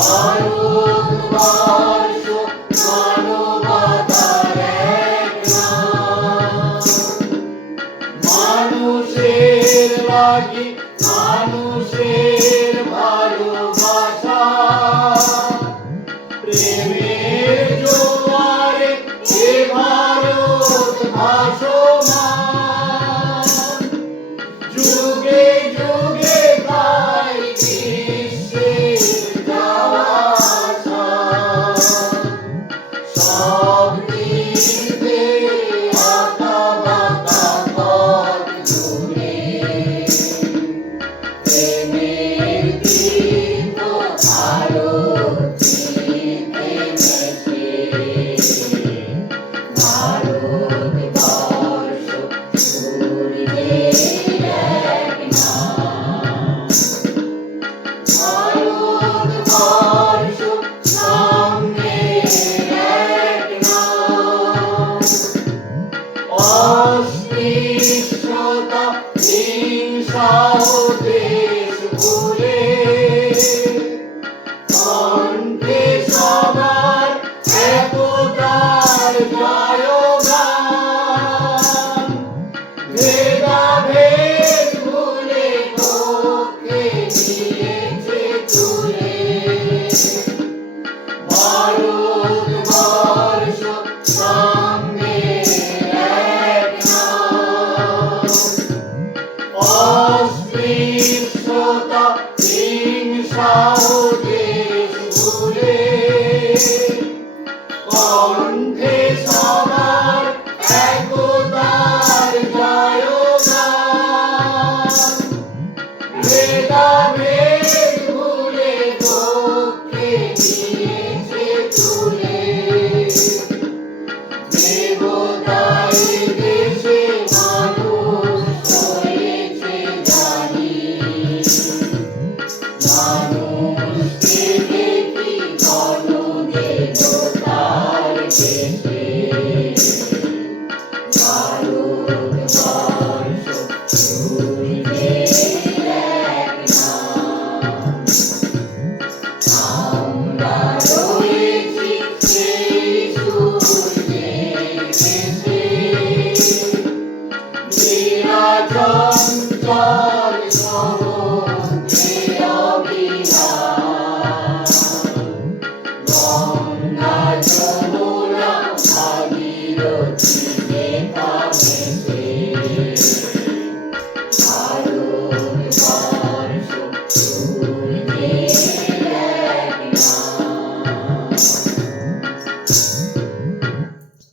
ভারতবর্ষ মানবতার এক নাম। মানুষের লাগি মানুষের ভালোবাসা, প্রেমের জোয়ারে এ ভারত ভাসমান। যুগে যুগে তাই বিশ্বের যাওয়া আসা, সব দিকে আঁকা বাঁকা পথ ধরে প্রেমের তীর্থ ভারতীতে মেশে। ভারতবর্ষ সূর্যের এক নাম। ভারতবর্ষ সাম্যের এক নাম। অস্পৃশ্যতা হিংসা ও দেশ ভুলে কণ্ঠে সবার একতার জয়গান। ভেদাভেদ ভুলে পক্ষে নিয়েছে তুলে। ভারতবর্ষ সাম্যের এক নাম। অস্পৃশ্যতা হিংসা ও দেশ ভুলে কণ্ঠে সবার একতার জয়গান। ভেদাভেদ ভুলে পক্ষে নিয়েছে তুলে। দেবতাই দেশে মানুষ হয়েছে জানি। মানুষকে দেখি গণদেবতার দেশে। ভারতবর্ষ সূর্যের এক নাম। আমরা রয়েছি সেই সূর্যের দেশে। নীলাচঞ্চল সমুদ্রে অবিরাম। গঙ্গা যমুনা ভাগীরথী